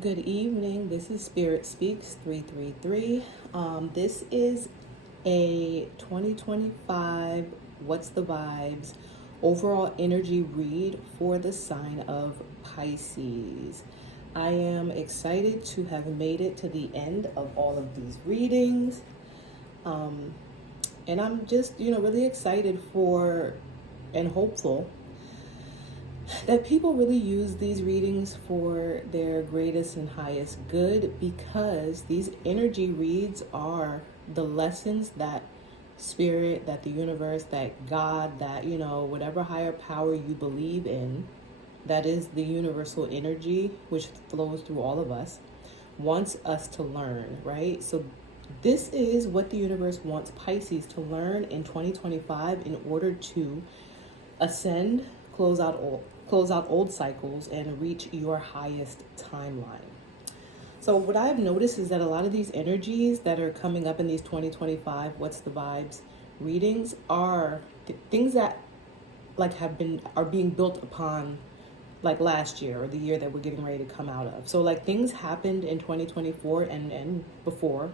Good evening. This is Spirit Speaks 333. This is a 2025 What's the Vibes overall energy read for the sign of Pisces. I am excited to have made it to the end of all of these readings. And I'm just, really excited for and hopeful that people really use these readings for their greatest and highest good, because these energy reads are the lessons that spirit, that the universe, that God, that, whatever higher power you believe in, that is the universal energy which flows through all of us, wants us to learn, right? So this is what the universe wants Pisces to learn in 2025 in order to ascend, close out old cycles, and reach your highest timeline. So what I've noticed is that a lot of these energies that are coming up in these 2025 What's the Vibes readings are things that are being built upon like last year or the year that we're getting ready to come out of. So like things happened in 2024 and before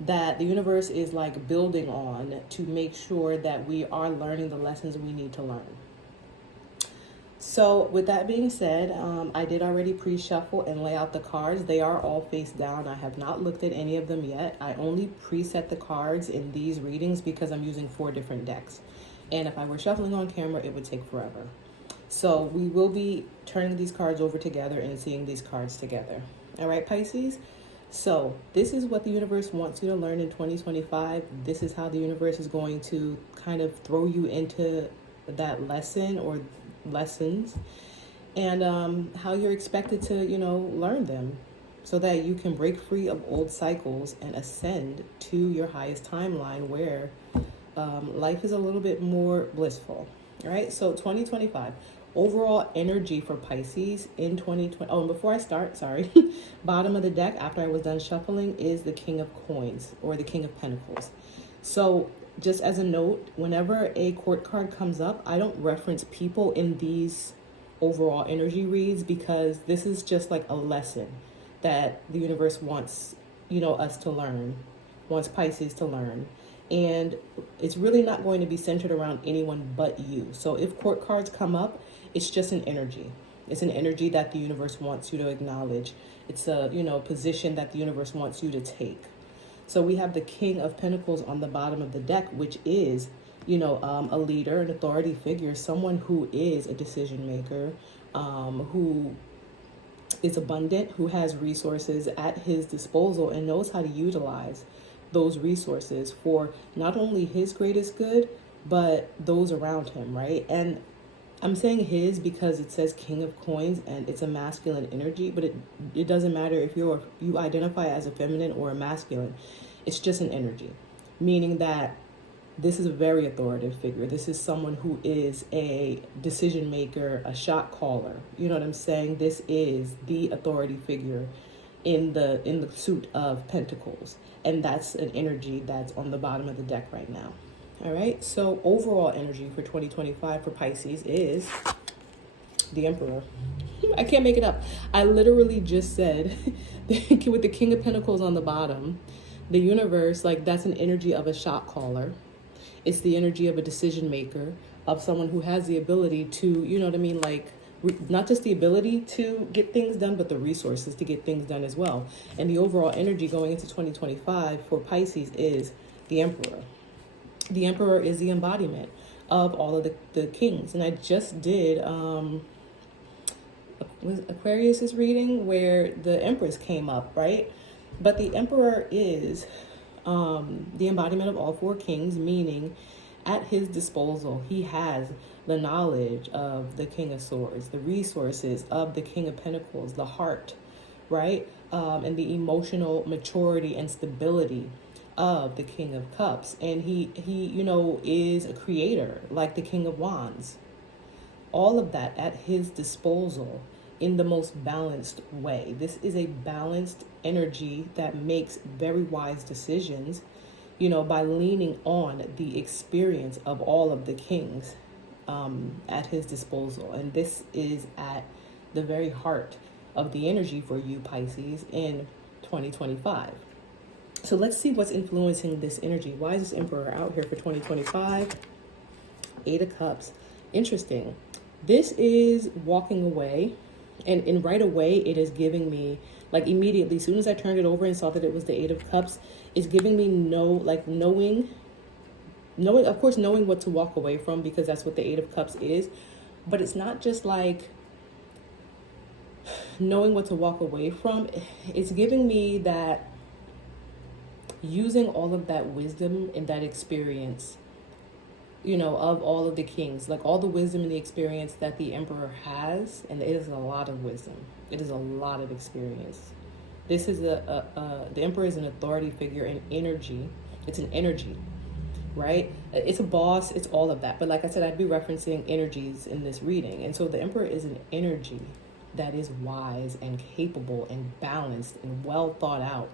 that the universe is like building on to make sure that we are learning the lessons we need to learn. So with that being said, I did already pre-shuffle and lay out the cards. They are all face down. I have not looked at any of them yet. I only preset the cards in these readings because I'm using 4 different decks. And if I were shuffling on camera, it would take forever. So we will be turning these cards over together and seeing these cards together. All right, Pisces? So this is what the universe wants you to learn in 2025. This is how the universe is going to kind of throw you into that lesson or lessons, and how you're expected to, learn them so that you can break free of old cycles and ascend to your highest timeline where life is a little bit more blissful. All right, so 2025 overall energy for Pisces in 2020. Oh, and before I start, sorry, bottom of the deck after I was done shuffling is the King of Coins or the King of Pentacles. So just as a note, whenever a court card comes up, I don't reference people in these overall energy reads, because this is just like a lesson that the universe wants, us to learn, wants Pisces to learn. And it's really not going to be centered around anyone but you. So if court cards come up, it's just an energy. It's an energy that the universe wants you to acknowledge. It's a, position that the universe wants you to take. So we have the King of Pentacles on the bottom of the deck, which is, a leader, an authority figure, someone who is a decision maker, who is abundant, who has resources at his disposal and knows how to utilize those resources for not only his greatest good, but those around him, right? And I'm saying his because it says King of Coins and it's a masculine energy, but it doesn't matter if you identify as a feminine or a masculine. It's just an energy, meaning that this is a very authoritative figure. This is someone who is a decision maker, a shot caller. You know what I'm saying? This is the authority figure in the suit of Pentacles, and that's an energy that's on the bottom of the deck right now. All right, so overall energy for 2025 for Pisces is the Emperor. I can't make it up. I literally just said with the King of Pentacles on the bottom, the universe, like that's an energy of a shot caller. It's the energy of a decision maker, of someone who has the ability to, like not just the ability to get things done, but the resources to get things done as well. And the overall energy going into 2025 for Pisces is the Emperor. The Emperor is the embodiment of all of the kings. And I just did Aquarius's reading where the Empress came up, right? But the Emperor is the embodiment of all 4 kings, meaning at his disposal, he has the knowledge of the King of Swords, the resources of the King of Pentacles, the heart, right? And the emotional maturity and stability of the King of Cups. And he is a creator like the King of Wands. All of that at his disposal in the most balanced way. This is a balanced energy that makes very wise decisions, by leaning on the experience of all of the kings at his disposal. And this is at the very heart of the energy for you, Pisces, in 2025. So let's see what's influencing this energy. Why is this Emperor out here for 2025? Eight of Cups. Interesting. This is walking away. And right away, it is giving me, like immediately, as soon as I turned it over and saw that it was the Eight of Cups, it's giving me knowing, of course, knowing what to walk away from, because that's what the Eight of Cups is. But it's not just like knowing what to walk away from. It's giving me that using all of that wisdom and that experience, of all of the kings, like all the wisdom and the experience that the Emperor has, and it is a lot of wisdom. It is a lot of experience. This is the Emperor is an authority figure and energy. It's an energy, right? It's a boss. It's all of that. But like I said, I'd be referencing energies in this reading. And so the Emperor is an energy that is wise and capable and balanced and well thought out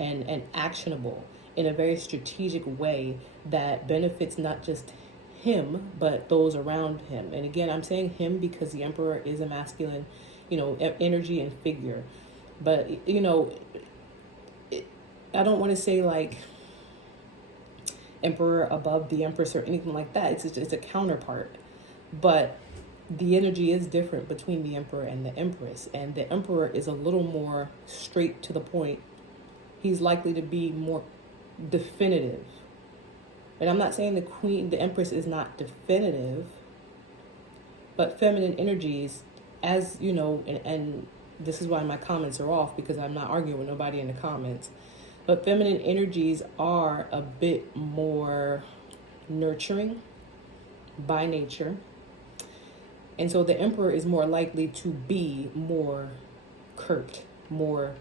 and actionable in a very strategic way that benefits not just him, but those around him. And again, I'm saying him because the Emperor is a masculine, energy and figure. But, I don't want to say like Emperor above the Empress or anything like that. It's a counterpart. But the energy is different between the Emperor and the Empress. And the Emperor is a little more straight to the point. He's likely to be more definitive. And I'm not saying the Empress is not definitive, but feminine energies, as you know, and this is why my comments are off, because I'm not arguing with nobody in the comments, but feminine energies are a bit more nurturing by nature. And so the Emperor is more likely to be more curt, more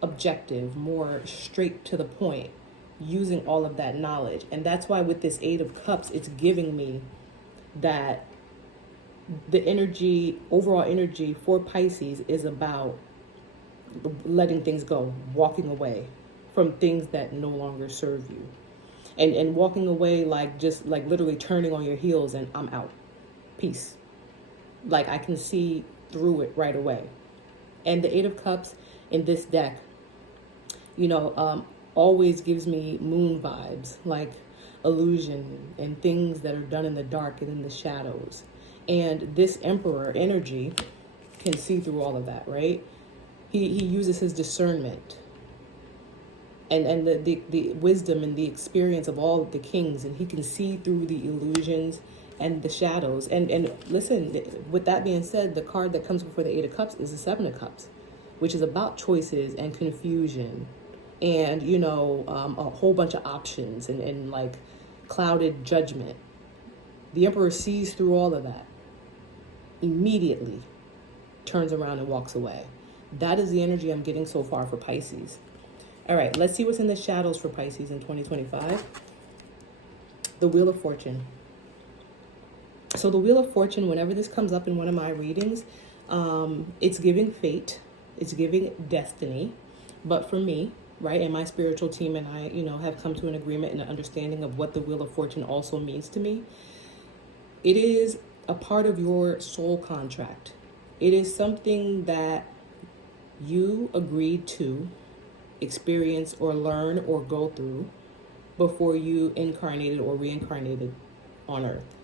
objective, more straight to the point, using all of that knowledge. And that's why with this Eight of Cups, it's giving me that the energy, overall energy for Pisces is about letting things go, walking away from things that no longer serve you. And walking away just literally turning on your heels and I'm out. Peace. Like I can see through it right away. And the Eight of Cups in this deck, always gives me moon vibes, like illusion and things that are done in the dark and in the shadows. And this Emperor energy can see through all of that, right? He uses his discernment and the wisdom and the experience of all of the kings, and he can see through the illusions and the shadows. And listen, with that being said, the card that comes before the Eight of Cups is the Seven of Cups, which is about choices and confusion and, a whole bunch of options and like clouded judgment. The Emperor sees through all of that, immediately turns around and walks away. That is the energy I'm getting so far for Pisces. All right, let's see what's in the shadows for Pisces in 2025. The Wheel of Fortune. So the Wheel of Fortune, whenever this comes up in one of my readings, it's giving fate. It's giving destiny. But for me, right, and my spiritual team and I, have come to an agreement and an understanding of what the Wheel of Fortune also means to me. It is a part of your soul contract. It is something that you agreed to experience or learn or go through before you incarnated or reincarnated on Earth.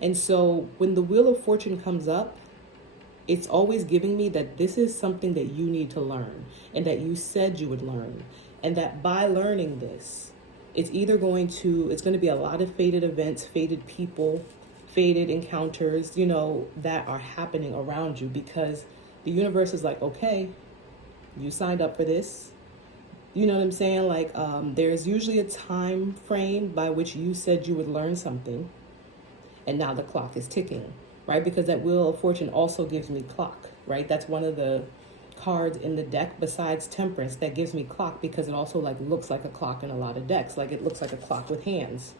And so when the Wheel of Fortune comes up, it's always giving me that this is something that you need to learn and that you said you would learn. And that by learning this, it's going to be a lot of fated events, fated people, fated encounters, that are happening around you, because the universe is like, okay, you signed up for this. You know what I'm saying? Like, there's usually a time frame by which you said you would learn something. And now the clock is ticking, right? Because that Wheel of Fortune also gives me clock, right? That's one of the cards in the deck besides Temperance that gives me clock, because it also looks like a clock in a lot of decks. Like it looks like a clock with hands,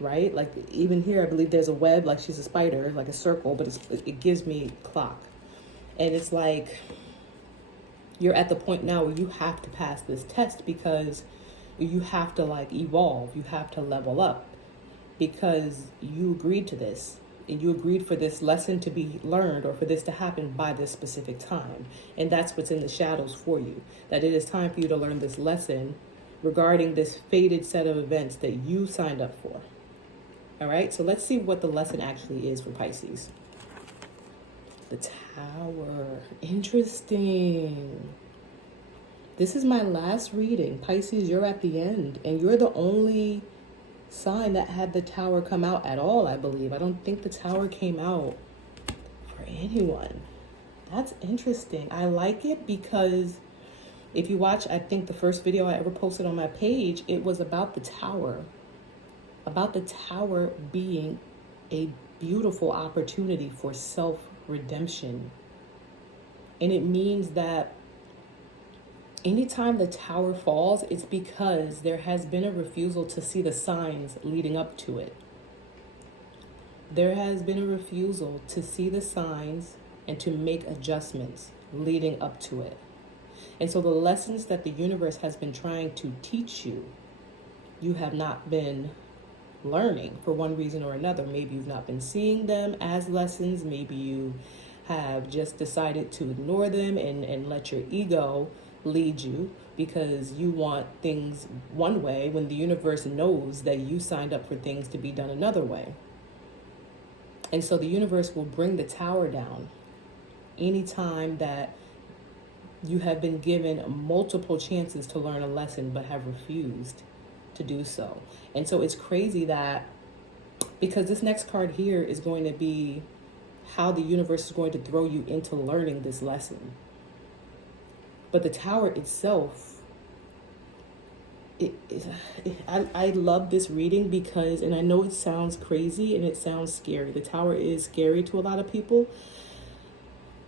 right? Like even here, I believe there's a web, like she's a spider, like a circle, but it gives me clock. And it's like, you're at the point now where you have to pass this test, because you have to evolve, you have to level up, because you agreed to this. And you agreed for this lesson to be learned or for this to happen by this specific time. And that's what's in the shadows for you. That it is time for you to learn this lesson regarding this fated set of events that you signed up for. All right, so let's see what the lesson actually is for Pisces. The Tower. Interesting. This is my last reading. Pisces, you're at the end, and you're the only sign that had the Tower come out at all, I believe. I don't think the Tower came out for anyone. That's interesting. I like it because if you watch, I think the first video I ever posted on my page, it was about the Tower. About the Tower being a beautiful opportunity for self-redemption. And it means that anytime the Tower falls, it's because there has been a refusal to see the signs leading up to it. There has been a refusal to see the signs and to make adjustments leading up to it. And so the lessons that the universe has been trying to teach you, you have not been learning for one reason or another. Maybe you've not been seeing them as lessons. Maybe you have just decided to ignore them and let your ego lead you because you want things one way when the universe knows that you signed up for things to be done another way. And so the universe will bring the Tower down anytime that you have been given multiple chances to learn a lesson but have refused to do so. And so it's crazy that because this next card here is going to be how the universe is going to throw you into learning this lesson. But the Tower itself, I love this reading because, and I know it sounds crazy and it sounds scary. The Tower is scary to a lot of people,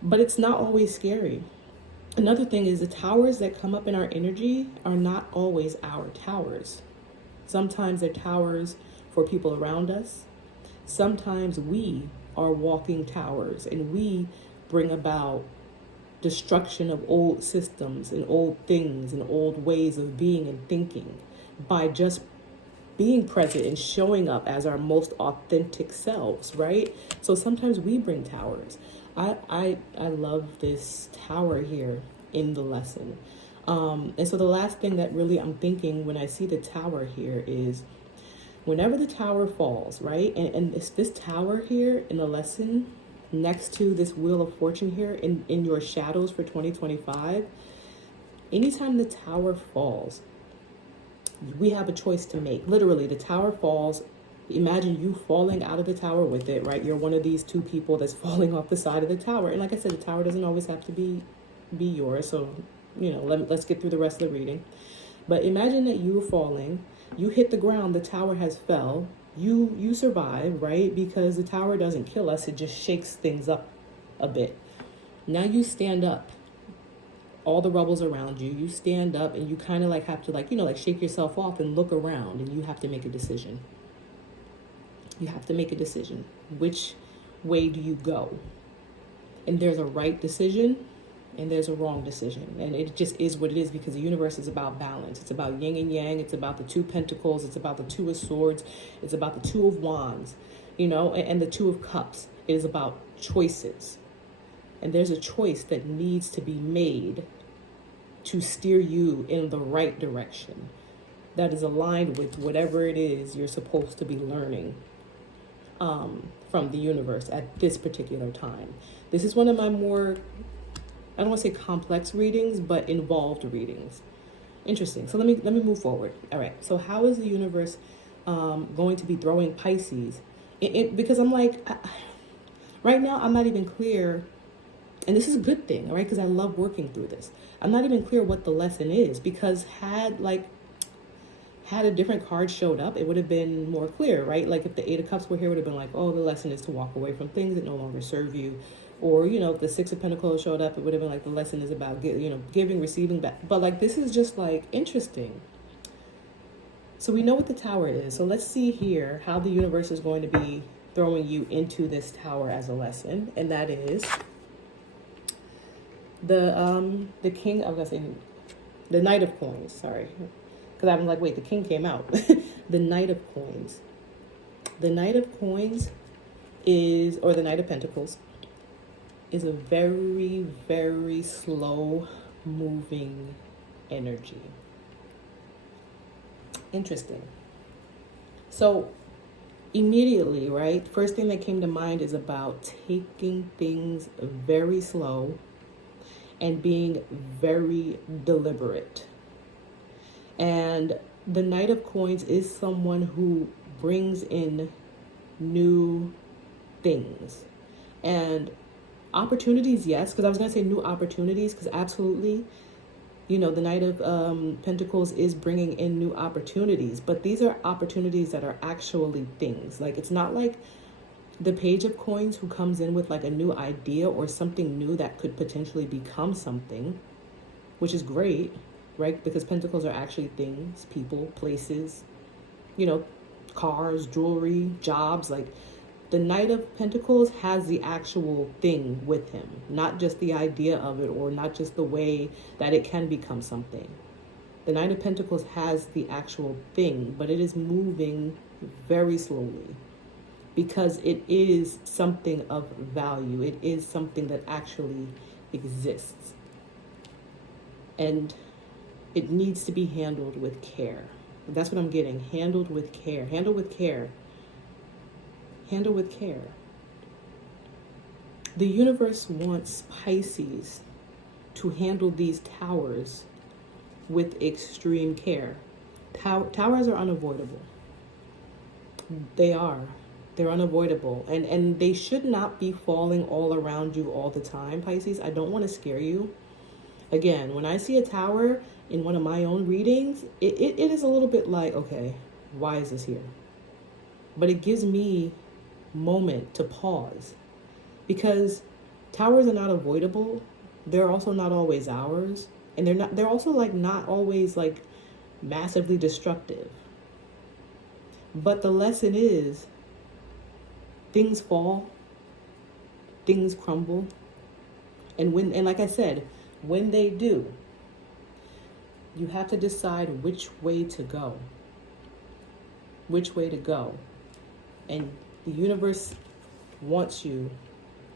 but it's not always scary. Another thing is the towers that come up in our energy are not always our towers. Sometimes they're towers for people around us. Sometimes we are walking towers and we bring about destruction of old systems and old things and old ways of being and thinking by just being present and showing up as our most authentic selves, right? So sometimes we bring towers. I love this Tower here in the lesson. And so the last thing that really I'm thinking when I see the Tower here is whenever the Tower falls, right? And it's this Tower here in the lesson next to this Wheel of Fortune here in your shadows for 2025, anytime the Tower falls, we have a choice to make. Literally, the Tower falls. Imagine you falling out of the Tower with it, right? You're one of these two people that's falling off the side of the Tower. And like I said, the Tower doesn't always have to be yours. So, let's get through the rest of the reading. But imagine that you were falling. You hit the ground. The Tower has fell. You survive, right? Because the Tower doesn't kill us. It just shakes things up a bit. Now you stand up. All the rubble's around you. You stand up and you kind of have to shake yourself off and look around, and you have to make a decision. You have to make a decision. Which way do you go? And there's a right decision and there's a wrong decision. And it just is what it is because the universe is about balance. It's about yin and yang. It's about the two pentacles. It's about the two of swords. It's about the two of wands, and the two of cups. It is about choices. And there's a choice that needs to be made to steer you in the right direction that is aligned with whatever it is you're supposed to be learning from the universe at this particular time. This is one of my more, I don't want to say complex readings, but involved readings. Interesting. So let me move forward. All right. So how is the universe going to be throwing Pisces? Because I'm right now I'm not even clear, and this is a good thing, all right? Because I love working through this. I'm not even clear what the lesson is because had a different card showed up, it would have been more clear, right? Like if the Eight of Cups were here, it would have been like, oh, the lesson is to walk away from things that no longer serve you. Or, if the Six of Pentacles showed up, it would have been like the lesson is about, giving, receiving back. But this is just interesting. So we know what the Tower is. So let's see here how the universe is going to be throwing you into this Tower as a lesson. And that is the King, I'm going to say the Knight of Coins, sorry. Because I'm like, wait, the King came out. The Knight of Coins. The Knight of Coins is, or the Knight of Pentacles, is a very, very slow moving energy. Interesting. So immediately, right, first thing that came to mind is about taking things very slow and being very deliberate. And the Knight of Coins is someone who brings in new things and opportunities, yes, because I was going to say new opportunities, because absolutely, you know, the Knight of Pentacles is bringing in new opportunities, but these are opportunities that are actually things. Like, it's not like the Page of Coins who comes in with like a new idea or something new that could potentially become something, which is great, right? Because Pentacles are actually things, people, places, you know, cars, jewelry, jobs. Like, the Knight of Pentacles has the actual thing with him, not just the idea of it or not just the way that it can become something. The Knight of Pentacles has the actual thing, but it is moving very slowly because it is something of value. It is something that actually exists. And it needs to be handled with care. That's what I'm getting. Handled with care. Handle with care. Handle with care. The universe wants Pisces to handle these towers with extreme care. Towers are unavoidable. They are. They're unavoidable. And they should not be falling all around you all the time, Pisces. I don't want to scare you. Again, when I see a tower in one of my own readings, it is a little bit like, okay, why is this here? But it gives me moment to pause, because towers are not avoidable. They're also not always ours, and they're also like not always like massively destructive. But the lesson is, things fall, things crumble, and like I said, when they do, you have to decide which way to go. Which way to go. And the universe wants you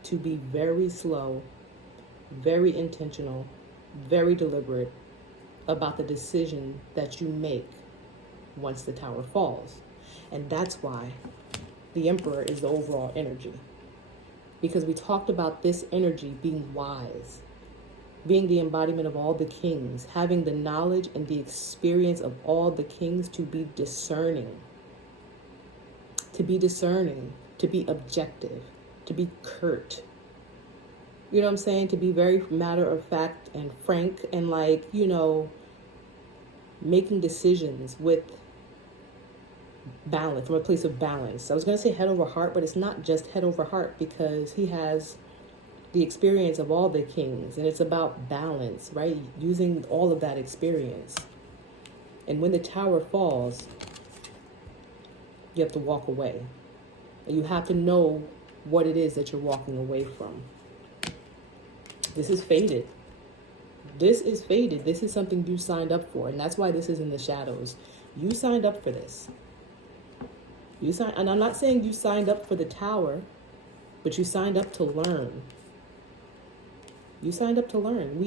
to be very slow, very intentional, very deliberate about the decision that you make once the tower falls. And that's why the Emperor is the overall energy. Because we talked about this energy being wise, being the embodiment of all the kings, having the knowledge and the experience of all the kings, to be discerning. To be discerning, to be objective, to be curt. You know what I'm saying? To be very matter of fact and frank and like, you know, making decisions with balance, from a place of balance. I was going to say head over heart, but it's not just head over heart, because he has the experience of all the kings, and it's about balance, right? Using all of that experience. And when the tower falls, you have to walk away. And you have to know what it is that you're walking away from. This is fated. This is fated. This is something you signed up for, and that's why this is in the shadows. You signed up for this. And I'm not saying you signed up for the tower, but you signed up to learn. You signed up to learn.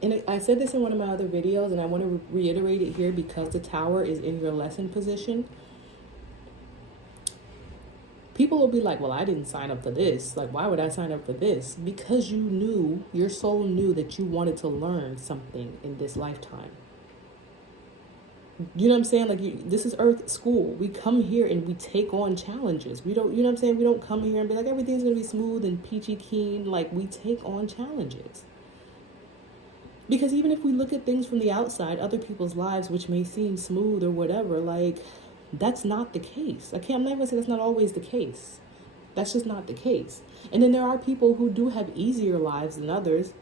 And I said this in one of my other videos, and I want to reiterate it here because the tower is in your lesson position. People will be like, well, I didn't sign up for this. Like, why would I sign up for this? Because you knew, your soul knew that you wanted to learn something in this lifetime. You know what I'm saying? Like, this is Earth school. We come here and we take on challenges. We don't, you know what I'm saying? We don't come here and be like, everything's going to be smooth and peachy keen. Like, we take on challenges. Because even if we look at things from the outside, other people's lives, which may seem smooth or whatever, like, that's not the case. I'm not going to say that's not always the case. That's just not the case. And then there are people who do have easier lives than others.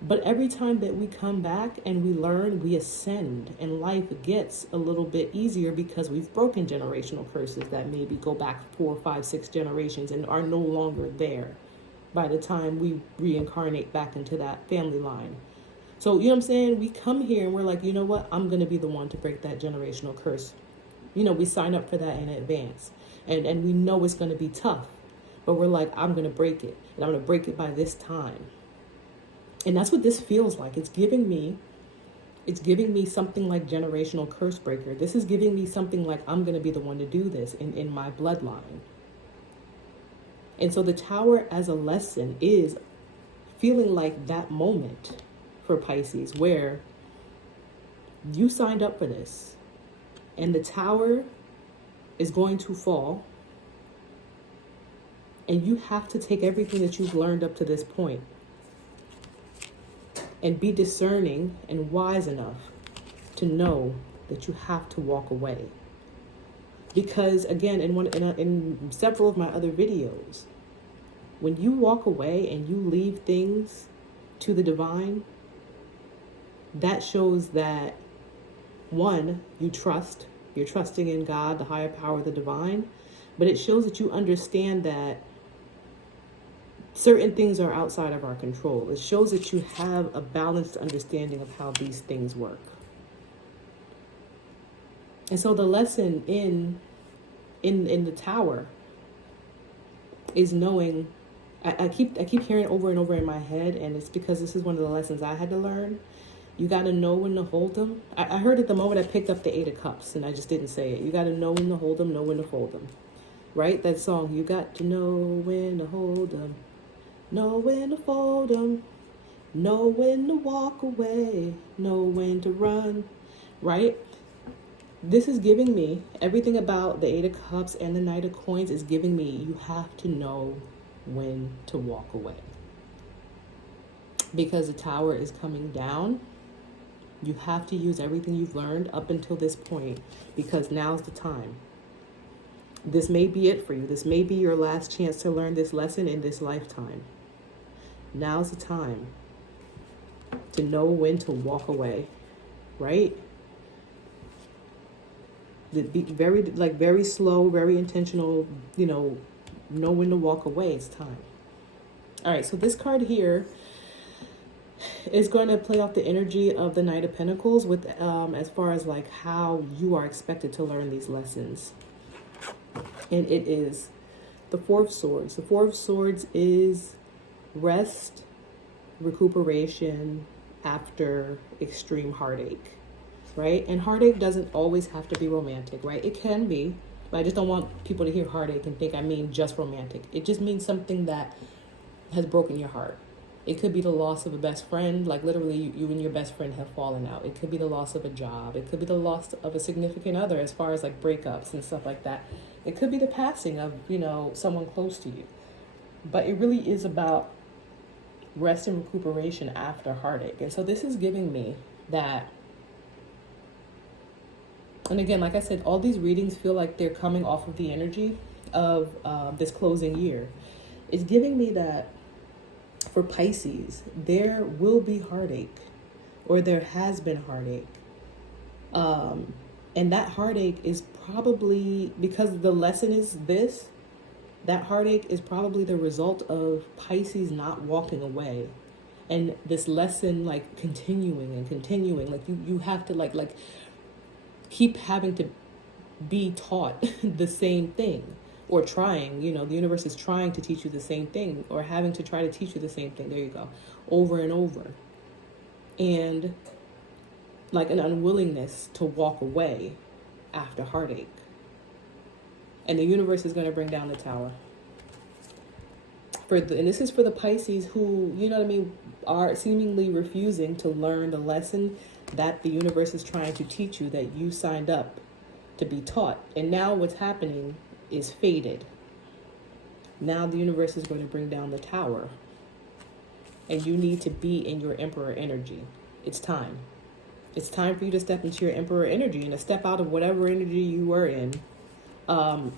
But every time that we come back and we learn, we ascend, and life gets a little bit easier because we've broken generational curses that maybe go back 4, 5, 6 generations and are no longer there by the time we reincarnate back into that family line. So, you know what I'm saying? We come here and we're like, you know what? I'm going to be the one to break that generational curse. You know, we sign up for that in advance, and we know it's going to be tough. but we're like, I'm going to break it, and I'm going to break it by this time. And that's what this feels like. It's giving me something like generational curse breaker. This is giving me something like I'm going to be the one to do this in my bloodline. And so the Tower as a lesson is feeling like that moment for Pisces where you signed up for this and the Tower is going to fall, and you have to take everything that you've learned up to this point and be discerning and wise enough to know that you have to walk away. Because again, in several of my other videos, when you walk away and you leave things to the divine, that shows that, one, you're trusting in God, the higher power, the divine, but it shows that you understand that certain things are outside of our control. It shows that you have a balanced understanding of how these things work. And so the lesson in the Tower is knowing, I keep hearing over and over in my head, and it's because this is one of the lessons I had to learn. You got to know when to hold them. I heard it the moment I picked up the Eight of Cups, and I just didn't say it. You got to know when to hold them, know when to fold them. Right? That song, you got to know when to hold them, know when to fold them, know when to walk away, know when to run. Right? This is giving me, everything about the Eight of Cups and the Knight of Coins is giving me, you have to know when to walk away. Because the Tower is coming down. You have to use everything you've learned up until this point, because now's the time. This may be it for you. This may be your last chance to learn this lesson in this lifetime. Now's the time to know when to walk away, right? Be very slow, very intentional, know when to walk away. It's time. All right, so this card here is going to play off the energy of the Knight of Pentacles with as far as like how you are expected to learn these lessons. And it is the Four of Swords. The Four of Swords is rest, recuperation after extreme heartache, right? And heartache doesn't always have to be romantic, right? It can be, but I just don't want people to hear heartache and think I mean just romantic. It just means something that has broken your heart. It could be the loss of a best friend, like literally you and your best friend have fallen out. It could be the loss of a job. It could be the loss of a significant other as far as like breakups and stuff like that. It could be the passing of, someone close to you. But it really is about rest and recuperation after heartache. And so this is giving me that. And again, like I said, all these readings feel like they're coming off of the energy of this closing year. It's giving me that for Pisces, there will be heartache, or there has been heartache. And that heartache is probably, because the lesson is this, that heartache is probably the result of Pisces not walking away. And this lesson like continuing and continuing, like you have to like keep having to be taught the same thing. Or trying, the universe is trying to teach you the same thing, or having to try to teach you the same thing. There you go. Over and over. And like an unwillingness to walk away after heartache. And the universe is going to bring down the Tower. And this is for the Pisces who, are seemingly refusing to learn the lesson that the universe is trying to teach you, that you signed up to be taught. And now what's happening is faded. Now the universe is going to bring down the Tower, and you need to be in your Emperor energy. It's time. It's time for you to step into your Emperor energy and to step out of whatever energy you were in. And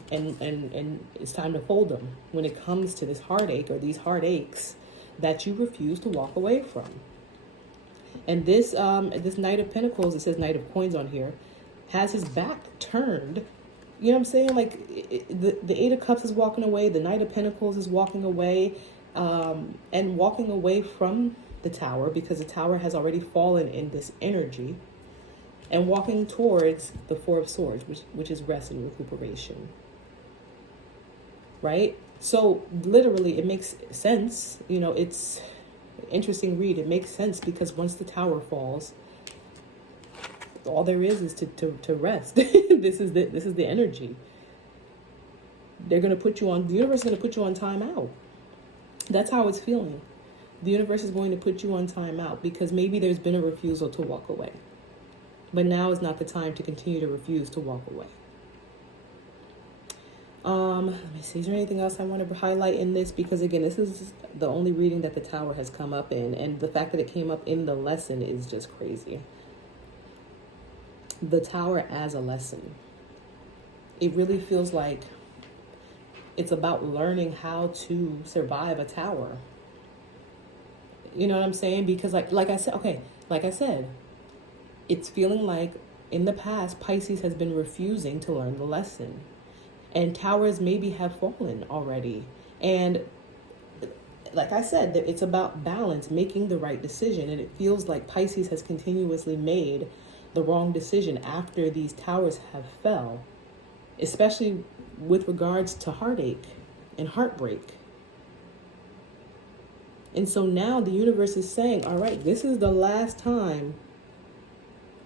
it's time to fold them when it comes to this heartache or these heartaches that you refuse to walk away from. And this Knight of Pentacles, it says Knight of Coins on here, has his back turned. You know what I'm saying? Like the Eight of Cups is walking away. The Knight of Pentacles is walking away, and walking away from the Tower, because the Tower has already fallen in this energy, and walking towards the Four of Swords, which is rest and recuperation. Right? So literally, it makes sense. You know, it's an interesting read. It makes sense because once the tower falls, all there is to rest. This is the energy. They're gonna put you on. The universe is gonna put you on timeout. That's how it's feeling. The universe is going to put you on timeout because maybe there's been a refusal to walk away, but now is not the time to continue to refuse to walk away. Let me see. Is there anything else I want to highlight in this? Because again, this is the only reading that the tower has come up in, and the fact that it came up in the lesson is just crazy. The tower as a lesson. It really feels like it's about learning how to survive a tower. You know what I'm saying? Because like I said, it's feeling like in the past, Pisces has been refusing to learn the lesson. And towers maybe have fallen already. And like I said, it's about balance, making the right decision. And it feels like Pisces has continuously made the wrong decision after these towers have fell, especially with regards to heartache and heartbreak. And so now the universe is saying, all right, this is the last time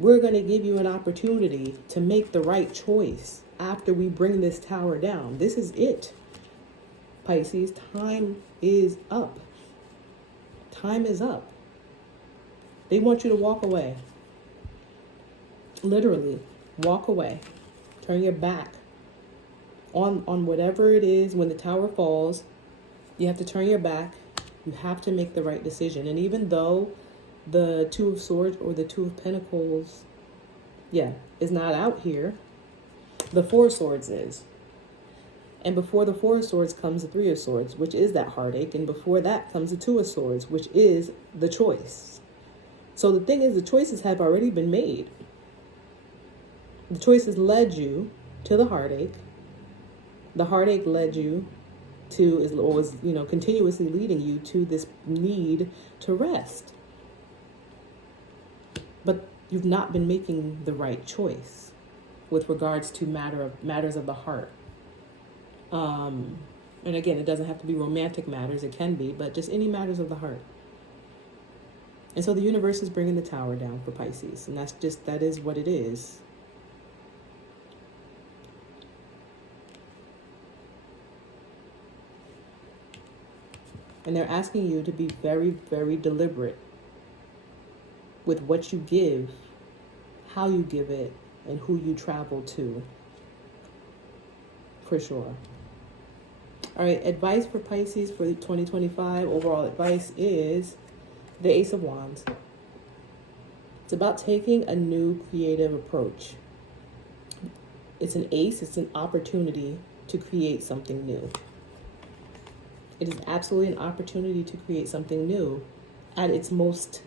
we're going to give you an opportunity to make the right choice after we bring this tower down. This is it, Pisces. Time is up. Time is up. They want you to walk away. Literally, walk away. Turn your back on whatever it is. When the tower falls, you have to turn your back. You have to make the right decision. And even though the Two of Swords or the Two of Pentacles, is not out here, the Four of Swords is. And before the Four of Swords comes the Three of Swords, which is that heartache. And before that comes the Two of Swords, which is the choice. So the thing is, the choices have already been made. The choices led you to the heartache. The heartache led you to, was continuously leading you to this need to rest. But you've not been making the right choice with regards to matters of the heart. And again, it doesn't have to be romantic matters. It can be, but just any matters of the heart. And so the universe is bringing the tower down for Pisces. And that is what it is. And they're asking you to be very, very deliberate with what you give, how you give it, and who you travel to. For sure. All right, advice for Pisces for 2025. Overall advice is the Ace of Wands. It's about taking a new creative approach. It's an ace. It's an opportunity to create something new. It is absolutely an opportunity to create something new at its most,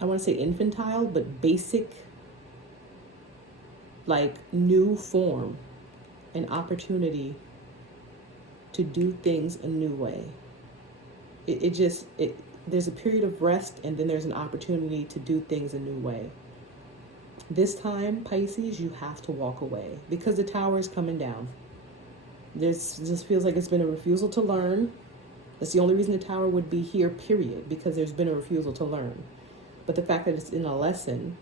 I want to say infantile, but basic, like new form. An opportunity to do things a new way. There's a period of rest, and then there's an opportunity to do things a new way. This time, Pisces, you have to walk away because the tower is coming down. Just feels like it's been a refusal to learn. That's the only reason the tower would be here, period, because there's been a refusal to learn. But the fact that it's in a lesson,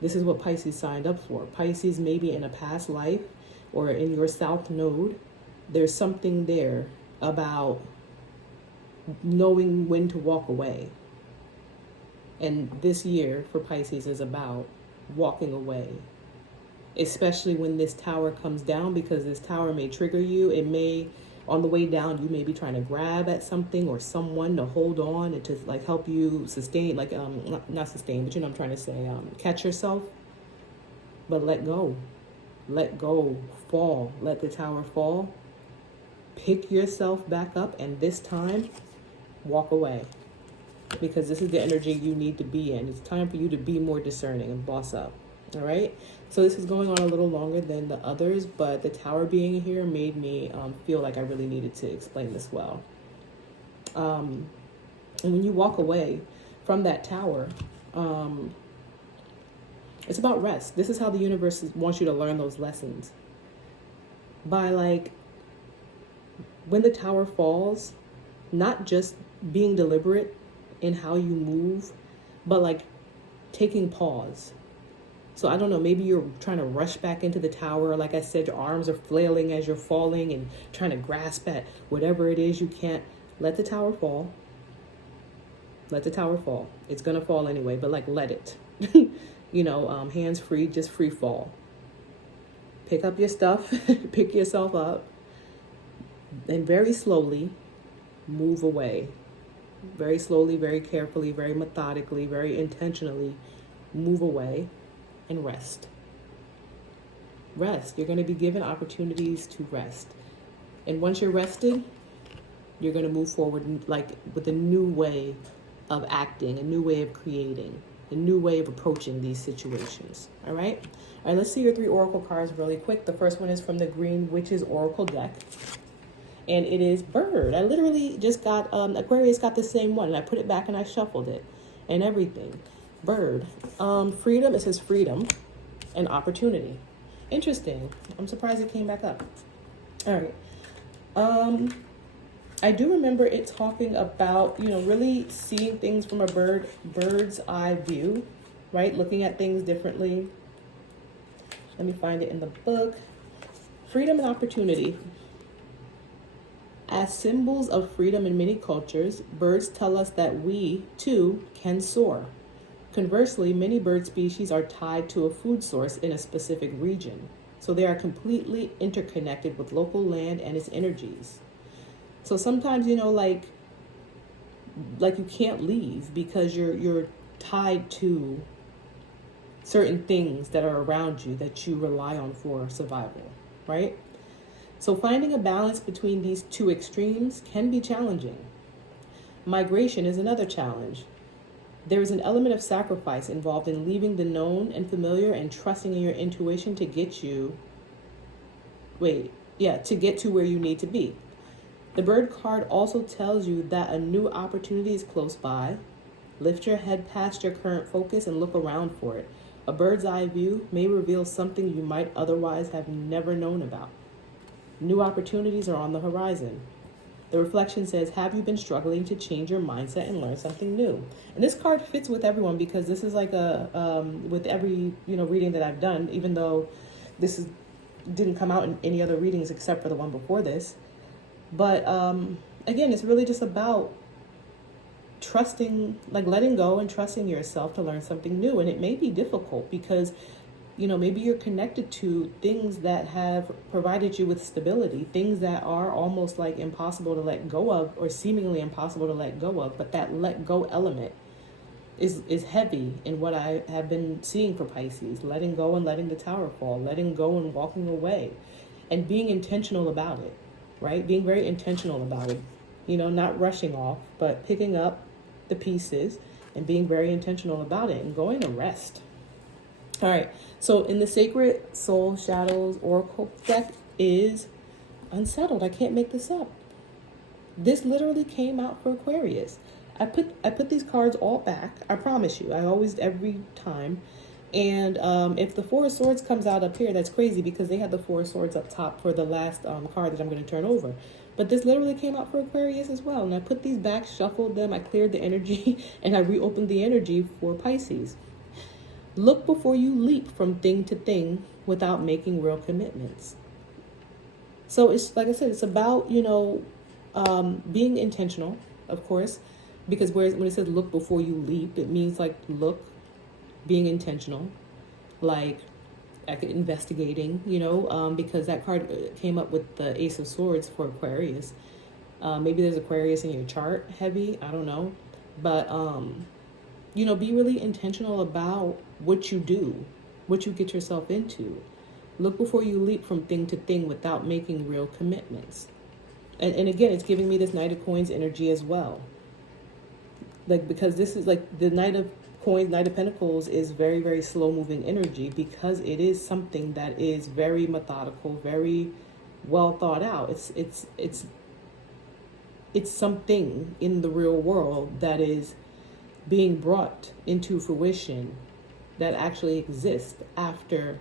this is what Pisces signed up for. Pisces, maybe in a past life or in your South Node, there's something there about knowing when to walk away. And this year for Pisces is about walking away. Especially when this tower comes down, because this tower may trigger you. It may, on the way down, you may be trying to grab at something or someone to hold on and to like help you sustain, like not sustain, but you know what I'm trying to say, catch yourself. But let go, fall, let the tower fall. Pick yourself back up, and this time, walk away, because this is the energy you need to be in. It's time for you to be more discerning and boss up. All right, so this is going on a little longer than the others, but the tower being here made me feel like I really needed to explain this well. And when you walk away from that tower, it's about rest. This is how the universe wants you to learn those lessons. By like when the tower falls, not just being deliberate in how you move, but like taking pause. So I don't know, maybe you're trying to rush back into the tower. Like I said, your arms are flailing as you're falling and trying to grasp at whatever it is you can't. Let the tower fall. Let the tower fall. It's going to fall anyway, but like let it. Hands free, just free fall. Pick up your stuff, pick yourself up, and very slowly move away. Very slowly, very carefully, very methodically, very intentionally move away and rest. Rest. You're going to be given opportunities to rest. And once you're rested, you're going to move forward like with a new way of acting, a new way of creating, a new way of approaching these situations. All right? All right, let's see your 3 oracle cards really quick. The first one is from the Green Witches Oracle deck. And it is Bird. I literally just got, Aquarius got the same one. And I put it back and I shuffled it and everything. Bird. Freedom. It says freedom and opportunity. Interesting. I'm surprised it came back up. All right. I do remember it talking about, really seeing things from a bird's eye view, right? Looking at things differently. Let me find it in the book. Freedom and opportunity. As symbols of freedom in many cultures, birds tell us that we, too, can soar. Conversely, many bird species are tied to a food source in a specific region, so they are completely interconnected with local land and its energies. So sometimes, like you can't leave because you're tied to certain things that are around you that you rely on for survival, right? So finding a balance between these two extremes can be challenging. Migration is another challenge. There is an element of sacrifice involved in leaving the known and familiar and trusting in your intuition to get to where you need to be. The bird card also tells you that a new opportunity is close by. Lift your head past your current focus and look around for it. A bird's eye view may reveal something you might otherwise have never known about. New opportunities are on the horizon. The reflection says, have you been struggling to change your mindset and learn something new? And this card fits with everyone because this is like with every, reading that I've done, even though didn't come out in any other readings except for the one before this. But again, it's really just about trusting, like letting go and trusting yourself to learn something new. And it may be difficult because, maybe you're connected to things that have provided you with stability, things that are almost like impossible to let go of or seemingly impossible to let go of. But that let go element is heavy in what I have been seeing for Pisces. Letting go and letting the tower fall, letting go and walking away and being intentional about it, right? Being very intentional about it, not rushing off, but picking up the pieces and being very intentional about it and going to rest. All right, so in the Sacred Soul Shadows Oracle deck is Unsettled. I can't make this up. This literally came out for Aquarius. I put these cards all back. I promise you. I always, every time. And if the Four of Swords comes out up here, that's crazy because they had the Four of Swords up top for the last card that I'm going to turn over. But this literally came out for Aquarius as well. And I put these back, shuffled them, I cleared the energy, and I reopened the energy for Pisces. Look before you leap from thing to thing without making real commitments. So it's like I said, it's about, being intentional, of course, because when it says look before you leap, it means like look, being intentional, like investigating, because that card came up with the Ace of Swords for Aquarius. Maybe there's Aquarius in your chart heavy, I don't know. But, be really intentional about what you do, what you get yourself into. Look before you leap from thing to thing without making real commitments. And again, it's giving me this Knight of Coins energy as well. Like, because this is like the Knight of Coins, Knight of Pentacles is very, very slow moving energy because it is something that is very methodical, very well thought out. It's something in the real world that is being brought into fruition that actually exists after,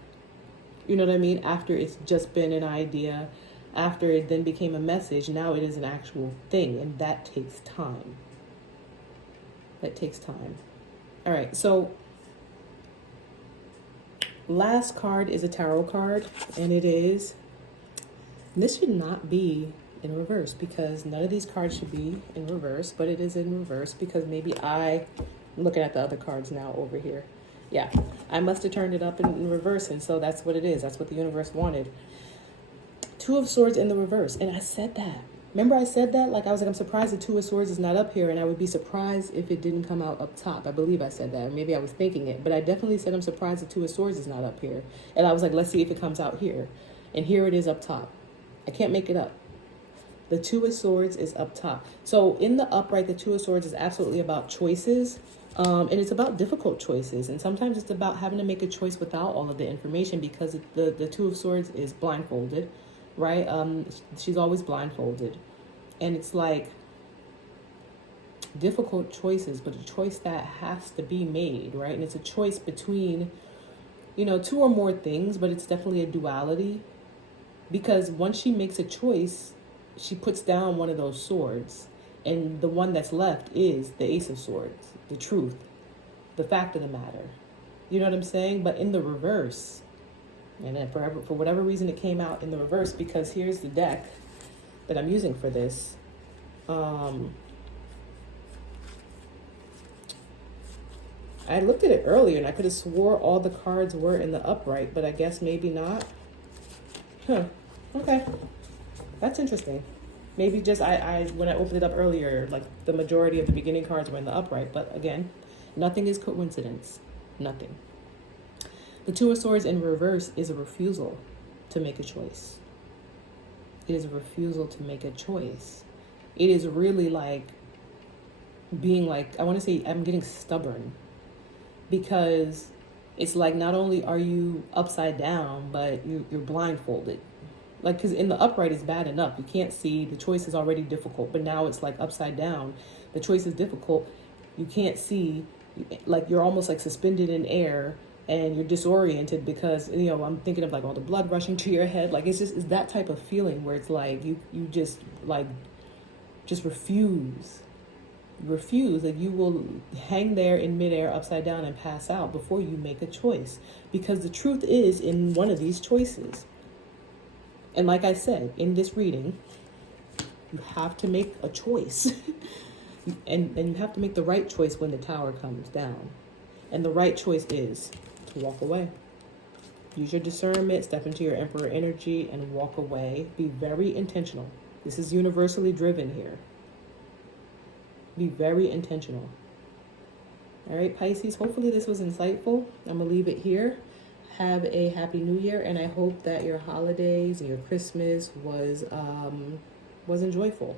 after it's just been an idea, After it then became a message, now it is an actual thing, and that takes time. That takes time. All right, so last card is a tarot card, and it is, this should not be in reverse because none of these cards should be in reverse, but it is in reverse because maybe I'm looking at the other cards now over here. Yeah, I must have turned it up in reverse, and so that's what it is. That's what the universe wanted. Two of Swords in the reverse, and I said that. Remember I said that? Like I was like, I'm surprised the Two of Swords is not up here, and I would be surprised if it didn't come out up top. I believe I said that. Maybe I was thinking it, but I definitely said I'm surprised the Two of Swords is not up here. And I was like, let's see if it comes out here. And here it is up top. I can't make it up. The Two of Swords is up top. So in the upright, the Two of Swords is absolutely about choices. And it's about difficult choices. And sometimes it's about having to make a choice without all of the information because the Two of Swords is blindfolded, right? She's always blindfolded. And it's like difficult choices, but a choice that has to be made, right? And it's a choice between, you know, two or more things, but it's definitely a duality. Because once she makes a choice, she puts down one of those swords. And the one that's left is the Ace of Swords, the truth, the fact of the matter. You know what I'm saying? But in the reverse, and then for whatever reason it came out in the reverse, because here's the deck that I'm using for this. I looked at it earlier and I could have swore all the cards were in the upright, but I guess maybe not. Huh. Okay. That's interesting. Maybe just I when I opened it up earlier, like the majority of the beginning cards were in the upright. But again, nothing is coincidence. Nothing. The Two of Swords in reverse is a refusal to make a choice. It is a refusal to make a choice. It is really like being like, I want to say I'm getting stubborn. Because it's like not only are you upside down, but you're blindfolded. Like, because in the upright is bad enough. You can't see. The choice is already difficult. But now it's like upside down. The choice is difficult. You can't see. Like, you're almost like suspended in air. And you're disoriented because, you know, I'm thinking of like all the blood rushing to your head. Like, it's that type of feeling where it's like you just refuse. Refuse that you will hang there in midair upside down and pass out before you make a choice. Because the truth is in one of these choices. And like I said, in this reading, you have to make a choice. and you have to make the right choice when the tower comes down. And the right choice is to walk away. Use your discernment, step into your Emperor energy, and walk away. Be very intentional. This is universally driven here. Be very intentional. All right, Pisces, hopefully this was insightful. I'm going to leave it here. Have a happy new year, and I hope that your holidays and your Christmas was enjoyable.